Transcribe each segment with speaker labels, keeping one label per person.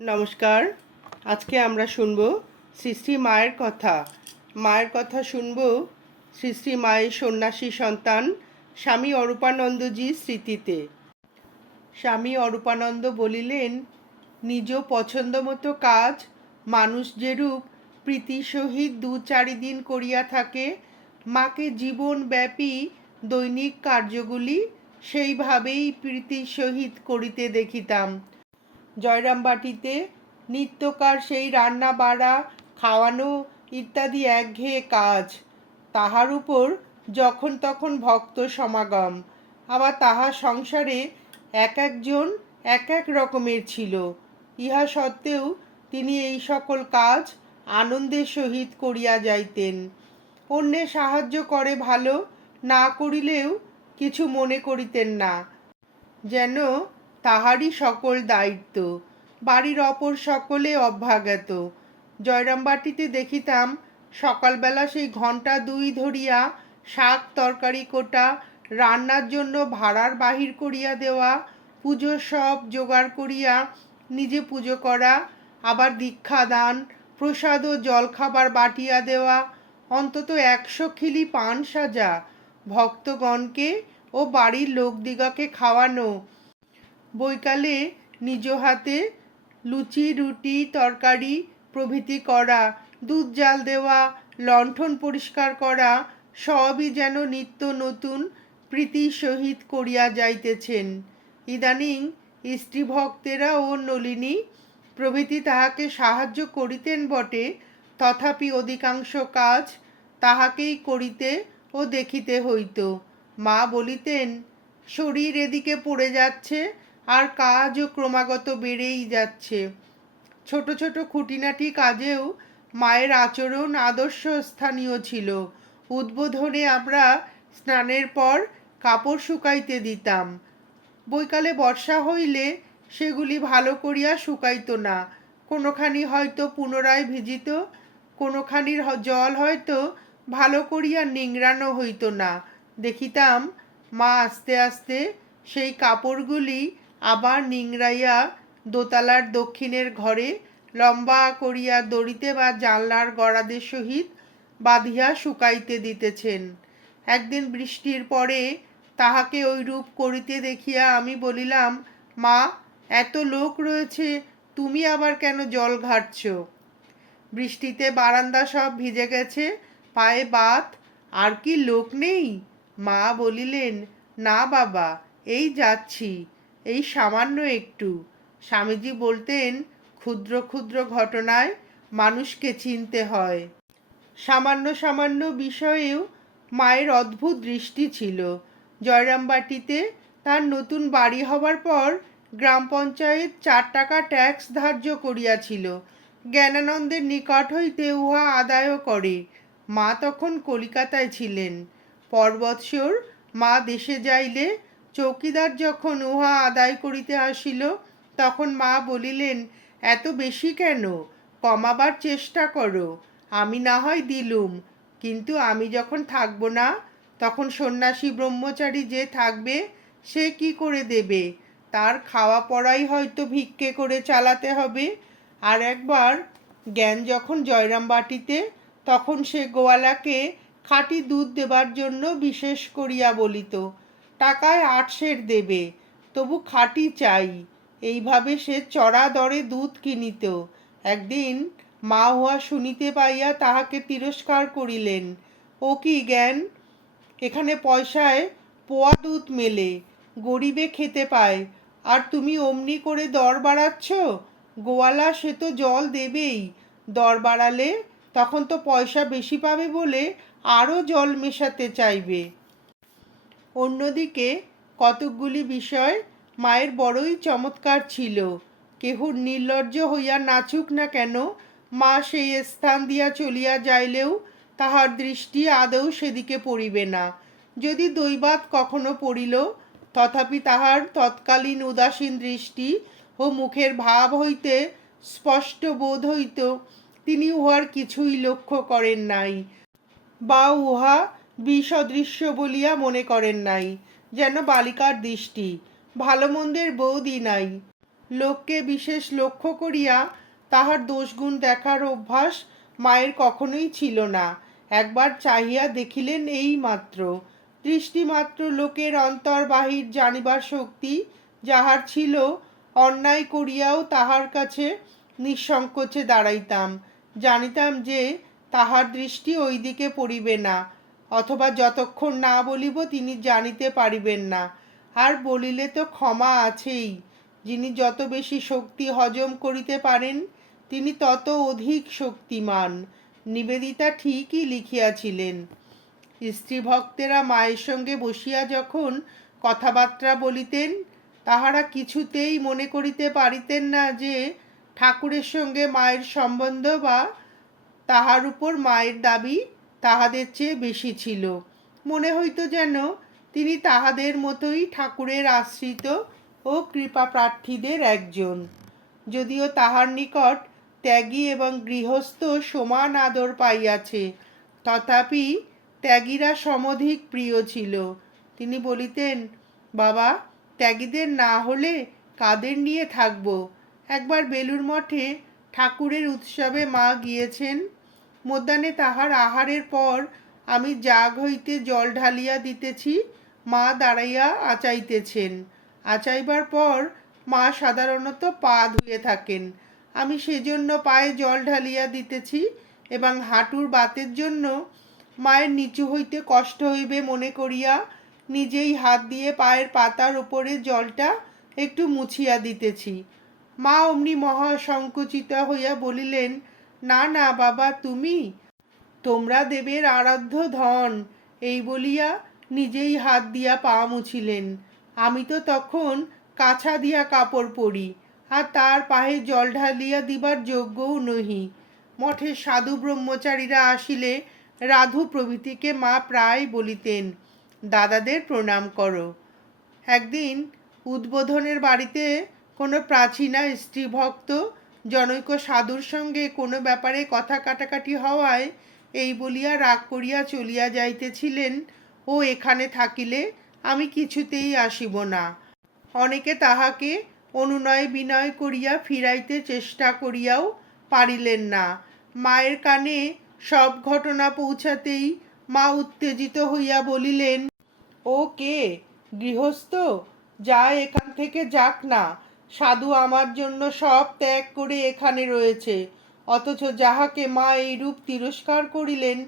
Speaker 1: নমস্কার। আজকে আমরা শুনব শ্রী শ্রী মায়ের কথা। মায়ের কথা শুনব শ্রী শ্রী মায়ের সন্ন্যাসী সন্তান স্বামী অরূপানন্দজির স্মৃতিতে। স্বামী অরূপানন্দ বলিলেন, নিজ পছন্দ মতো কাজ মানুষ যেরূপ প্রীতি সহিত দু চারিদিন করিয়া থাকে, মাকে জীবনব্যাপী দৈনিক কার্যগুলি সেইভাবেই প্রীতির সহিত করিতে দেখিতাম। জয়রামবাটিতে নিত্যকার সেই রান্না বাড়া খাওয়ানো ইত্যাদি একঘেয়ে কাজ। তাহার উপর যখন তখন ভক্ত সমাগম। আবার তাহার সংসারে এক একজন এক এক রকমের ছিল। ইহা সত্ত্বেও তিনি এই সকল কাজ আনন্দের সহিত করিয়া যাইতেন। অন্যের সাহায্য করে ভালো, না করিলেও কিছু মনে করিতেন না। যেন তাহারই সকল দায়িত্ব। বাড়ির অপর সকলে অভ্যাগত জয়রামবাটিতে দেখিতাম, সকালবেলা সেই ঘণ্টা দুই ধরিয়া শাক তরকারি কোটা, রান্নার জন্য ভাড়ার বাহির করিয়া দেওয়া পুজোর সব জোগাড় করিয়া নিজে পুজো করা, আবার দীক্ষা দান, প্রসাদ ও জলখাবার বাটিয়া দেওয়া, অন্তত একশো খিলি পান সাজা। ভক্তগণকে ও বাড়ির লোকদিগকে খাওয়ানো বৈকালে নিজ হাতে লুচি, রুটি, তরকারি প্রভৃতি করা, দুধ জাল দেওয়া, লণ্ঠন পরিষ্কার করা, সবই যেন নিত্য নতুন প্রীতির সহিত করিয়া যাইতেছেন। ইদানিং স্ত্রীভক্তেরা ও নলিনী প্রভৃতি তাহাকে সাহায্য করিতেন বটে, তথাপি অধিকাংশ কাজ তাহাকেই করিতে ও দেখিতে হইত। মা বলিতেন, শরীর এদিকে পড়ে যাচ্ছে আর কাজও ক্রমাগত বেড়েই যাচ্ছে। ছোট ছোট খুঁটিনাটি কাজেও মায়ের আচরণ আদর্শ স্থানীয় ছিল। উদ্বোধনে আমরা স্নানের পর কাপড় শুকাইতে দিতাম। বৈকালে বর্ষা হইলে সেগুলি ভালো করিয়া শুকাইত না। কোনোখানি হয়তো পুনরায় ভিজিত কোনোখানির জল হয়তো ভালো করিয়া নিংড়ানো হইত না। দেখিতাম মা আস্তে আস্তে সেই কাপড়গুলি আবার নিংড়াইয়া দোতলার দক্ষিণের ঘরে লম্বা করিয়া দড়িতে বা জানলার গড়াদের সহিত বাঁধিয়া শুকাইতে দিতেছেন। একদিন বৃষ্টির পরে তাহাকে ওইরূপ করিতে দেখিয়া আমি বলিলাম, মা, এত লোক রয়েছে, তুমি আবার কেন জল ঘাটছ? বৃষ্টিতে বারান্দা সব ভিজে গেছে, পায়ে বাত, আর কি লোক নেই? মা বলিলেন, না বাবা, এই যাচ্ছি। এই সামান্য একটু। স্বামীজি বলতেন, ক্ষুদ্র ক্ষুদ্র ঘটনায় মানুষকে চিনতে হয়। সামান্য সামান্য বিষয়েও মায়ের অদ্ভুত দৃষ্টি ছিল। জয়রামবাটিতে তার নতুন বাড়ি হবার পর গ্রাম পঞ্চায়েত চার টাকা ট্যাক্স ধার্য করিয়াছিল। জ্ঞানানন্দের নিকট হইতে উহা আদায়ও করে। মা তখন কলিকাতায় ছিলেন। পরবৎসর মা দেশে যাইলে চৌকিদার যখন উহা আদায় করিতে আসিল, তখন মা বলিলেন, এত বেশি কেন? কমাবার চেষ্টা করো। আমি না হয় দিলুম, কিন্তু আমি যখন থাকব না, তখন সন্ন্যাসী ব্রহ্মচারী যে থাকবে, সে কি করে দেবে? তার খাওয়া পড়াই হয়তো ভিক্ষে করে চালাতে হবে। আর একবার জ্ঞান যখন জয়রামবাটিতে তখন সে গোয়ালাকে খাঁটি দুধ দেবার জন্য বিশেষ করিয়া বলিত টাকায় আট সের দেবে, তবু খাঁটি চাই। এইভাবে সে চড়া দরে দুধ কিনিত। একদিন মা হওয়া শুনিতে পাইয়া তাহাকে তিরস্কার করিলেন, ও কি জ্ঞান? এখানে পয়সায় পোয়া দুধ মেলে, গরিবে খেতে পায়। আর তুমি অমনি করে দর বাড়াচ্ছ? গোয়ালা সে তো জল দেবেই। দর বাড়ালে তখন তো পয়সা বেশি পাবে বলে আরও জল মেশাতে চাইবে। অন্যদিকে কতকগুলি বিষয় মায়ের বড়ই চমৎকার ছিল। কেহ নির্লজ্জ হইয়া নাচুক না কেন, মা সেই স্থান দিয়া চলিয়া যাইলেও তাহার দৃষ্টি আদৌ সেদিকে পড়িবে না। যদি দৈবাত কখনো পড়িল, তথাপি তাহার তৎকালীন উদাসীন দৃষ্টি ও মুখের ভাব হইতে স্পষ্ট বোধ হইত, তিনি উহার কিছুই লক্ষ্য করেন নাই। বা উহা বিষদৃশ্য বলিয়া মনে করেন নাই, যেন বালিকার দৃষ্টি। ভালো মন্দের বৌদি নাই। লোককে বিশেষ লক্ষ্য করিয়া তাহার দোষগুণ দেখার অভ্যাস মায়ের কখনোই ছিল না। একবার চাহিয়া দেখিলেন এই মাত্র। দৃষ্টিমাত্র লোকের অন্তর বাহির জানিবার শক্তি যাহার ছিল, অন্যায় করিয়াও তাহার কাছে নিঃসংকোচে দাঁড়াইতাম। জানিতাম যে, তাহার দৃষ্টি ওই দিকে পড়িবে না। অথবা যতক্ষণ না বলিব তিনি জানিতে পারিবেন না। আর বলিলে তো ক্ষমা আছেই। যিনি যত বেশি শক্তি হজম করিতে পারেন, তিনি তত অধিক শক্তিমান। নিবেদিতা ঠিকই লিখিয়াছিলেন। স্ত্রী ভক্তেরা মায়ের সঙ্গে বসিয়া যখন কথাবার্তা বলিতেন, তাহারা কিছুতেই মনে করিতে পারিতেন না যে, ঠাকুরের সঙ্গে মায়ের সম্বন্ধ বা তাহার উপর মায়ের দাবি তাহাদের চেয়ে বেশি ছিল। মনে হইতো যেন তিনি তাহাদের মতোই ঠাকুরের আশ্রিত ও কৃপা প্রার্থীদের একজন। যদিও তাহার নিকট ত্যাগী এবং গৃহস্থ সমান আদর পাইয়াছে, তথাপি ত্যাগীরা সমধিক প্রিয় ছিল। তিনি বলিতেন, বাবা, ত্যাগীদের না হলে কাদের নিয়ে থাকব? একবার বেলুর মঠে ঠাকুরের উৎসবে মা গিয়েছেন মধ্যাহ্নে তাহার আহারের পর আমি জাগ হইতে জল ঢালিয়া দিতেছি, মা দাঁড়াইয়া আচাইতেছেন। আচাইবার পর মা সাধারণত পা ধুয়ে থাকেন। আমি সেজন্য পায়ে জল ঢালিয়া দিতেছি এবং হাঁটুর বাতের জন্য মায়ের নিচু হইতে কষ্ট হইবে মনে করিয়া নিজেই হাত দিয়ে পায়ের পাতার উপরে জলটা একটু মুছিয়া দিতেছি। মা অমনি মহা সংকুচিত হইয়া বলিলেন না না, বাবা, তুমি। তোমরা দেবের আরাধ্য ধন। এই বলিয়া নিজেই হাত দিয়া পা মুছিলেন। আমি তো তখন কাছা দিয়া কাপড় পরি, আর তার পায়ে জল ঢালিয়া দিবার যোগ্যও নহি। মঠে সাধু ব্রহ্মচারীরা আসিলে রাধু প্রভৃতিকে মা প্রায় বলিতেন, দাদাদের প্রণাম করো। একদিন উদ্বোধনের বাড়িতে কোনো প্রাচীনা স্ত্রী ভক্ত জনৈক সাধুর সঙ্গে কোনো ব্যাপারে কথা কাটাকাটি হওয়ায় এই বলিয়া রাগ করিয়া চলিয়া যাইতেছিলেন ও এখানে থাকিলে আমি কিছুতেই আসিব না। অনেকে তাহাকে অনুনয় বিনয় করিয়া ফিরাইতে চেষ্টা করিয়াও পারিলেন না। মায়ের কানে সব ঘটনা পৌঁছাতেই মা উত্তেজিত হইয়া বলিলেন, ও কে? গৃহস্থ? যা এখান থেকে যাক না। সাধু আমার জন্য সব ত্যাগ করে এখানে রয়েছে। অথচ যাহাকে মা এইরূপ তিরস্কার করিলেন,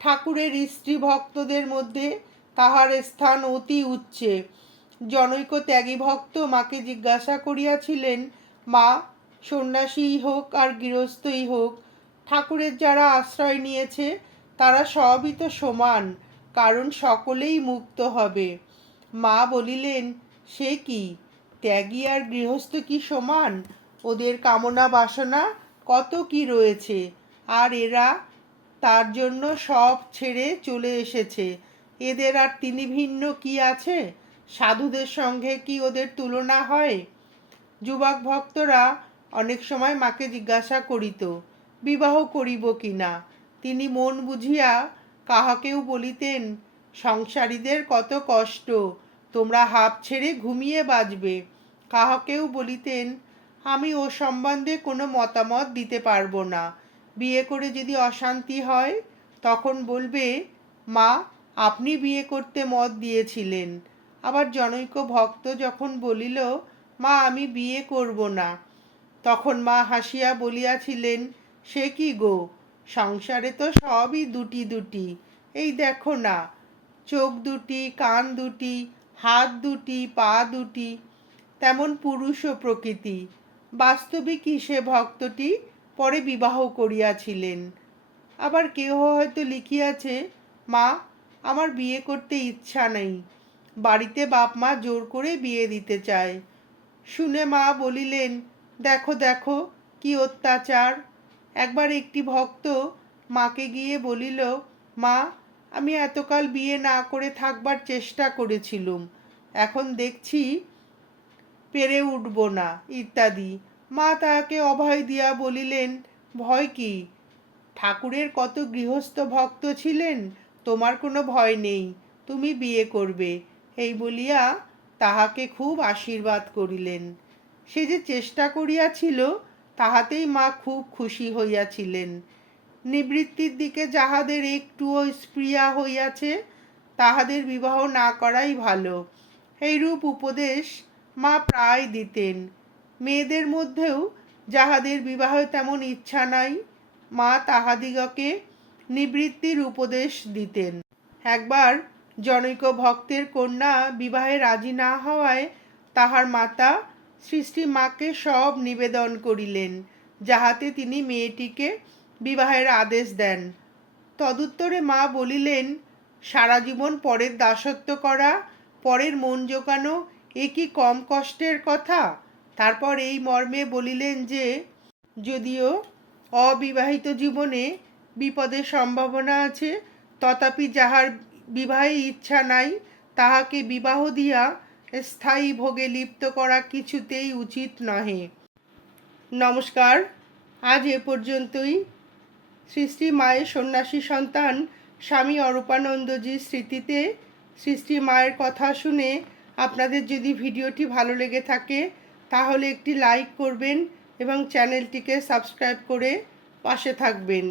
Speaker 1: ঠাকুরের স্ত্রী ভক্তদের মধ্যে তাহার স্থান অতি উচ্চে। জনৈক ত্যাগী ভক্ত মাকে জিজ্ঞাসা করিয়াছিলেন, মা, সন্ন্যাসীই হোক আর গৃহস্থই হোক, ঠাকুরের যারা আশ্রয় নিয়েছে তারা সবই তো সমান, কারণ সকলেই মুক্ত হবে। মা বলিলেন, সে কি? ত্যাগী আর গৃহস্থ কি সমান? ওদের কামনা বাসনা কত কি রয়েছে? আর এরা তার জন্য সব ছেড়ে চলে এসেছে। এদের আর তিনি ভিন্ন কি আছে? সাধুদের সঙ্গে কি ওদের তুলনা হয়? যুবক ভক্তরা অনেক সময় মাকে জিজ্ঞাসা করিত, বিবাহ করিব কি না? তিনি মন বুঝিয়া কাহাকেও বলিতেন, সংসারীদের কত কষ্ট, তোমরা হাফ ছেড়ে ঘুমিয়ে বাজবে। কাহাকেও বলিতেন, আমি ও সম্বন্ধে কোনো মতামত দিতে পারব না। বিয়ে করে যদি অশান্তি হয়, তখন বলবে, মা, আপনি বিয়ে করতে মত দিয়েছিলেন আবার জনৈক ভক্ত যখন বলিল, মা, আমি বিয়ে করব না তখন মা হাসিয়া বলিয়াছিলেন, সে কি গো? সংসারে তো সবই দুটি দুটি। এই দেখো না, চোখ দুটি, কান দুটি, হাত দুটি, পা দুটি তেমন পুরুষ ও প্রকৃতি। বাস্তবিকই সে ভক্তটি পরে বিবাহ করিয়াছিলেন? আবার কেউ হয়তো লিখিয়াছে, মা, আমার বিয়ে করতে ইচ্ছা নেই। বাড়িতে বাপ মা জোর করে বিয়ে দিতে চায়। শুনে মা বলিলেন, দেখো দেখো, কি অত্যাচার। একবার একটি ভক্ত মাকে গিয়ে বলিল, মা, আমি এতকাল বিয়ে না করে থাকবার চেষ্টা করেছিলুম। এখন দেখছি পেরে উঠব না, ইত্যাদি। মা তাহাকে অভয় দিয়া বলিলেন, ভয় কি? ঠাকুরের কত গৃহস্থ ভক্ত ছিলেন? তোমার কোনো ভয় নেই, তুমি বিয়ে করবে। এই বলিয়া তাহাকে খুব আশীর্বাদ করিলেন। সে যে চেষ্টা করিয়াছিল, তাহাতেই মা খুব খুশি হইয়াছিলেন। নিবৃত্তির দিকে যাহাদের একটুও স্প্রিয়া হইয়াছে, তাহাদের বিবাহ না করাই ভালো। এইরূপ উপদেশ মা প্রায় দিতেন। মেয়েদের মধ্যেও যাহাদের বিবাহ তেমন ইচ্ছা নাই, মা তাহাদিগকে নিবৃত্তির উপদেশ দিতেন। একবার জনৈক ভক্তের কন্যা বিবাহে রাজি না হওয়ায় তাহার মাতা সৃষ্টি মাকে সব নিবেদন করিলেন, যাহাতে তিনি মেয়েটিকে বিবাহের আদেশ দেন। তদুত্তরে মা বলিলেন, সারা জীবন পরের দাসত্ব করা, পরের মন জোগানো এ কি কম কষ্টের কথা? তারপর এই মর্মে বলিলেন যে, যদিও অবিবাহিত জীবনে বিপদের সম্ভাবনা আছে, তথাপি যাহার বিবাহে ইচ্ছা নাই, তাহাকে বিবাহ দিয়া স্থায়ী ভোগে লিপ্ত করা কিছুতেই উচিত নহে। নমস্কার। আজ এ পর্যন্তই। সৃষ্টি মায়ের সন্ন্যাসী সন্তান স্বামী অরূপানন্দজির স্মৃতিতে সৃষ্টি মায়ের কথা শুনে আপনাদের যদি ভিডিওটি ভালো লেগে থাকে, তাহলে একটি লাইক করবেন এবং চ্যানেলটিকে সাবস্ক্রাইব করে পাশে থাকবেন।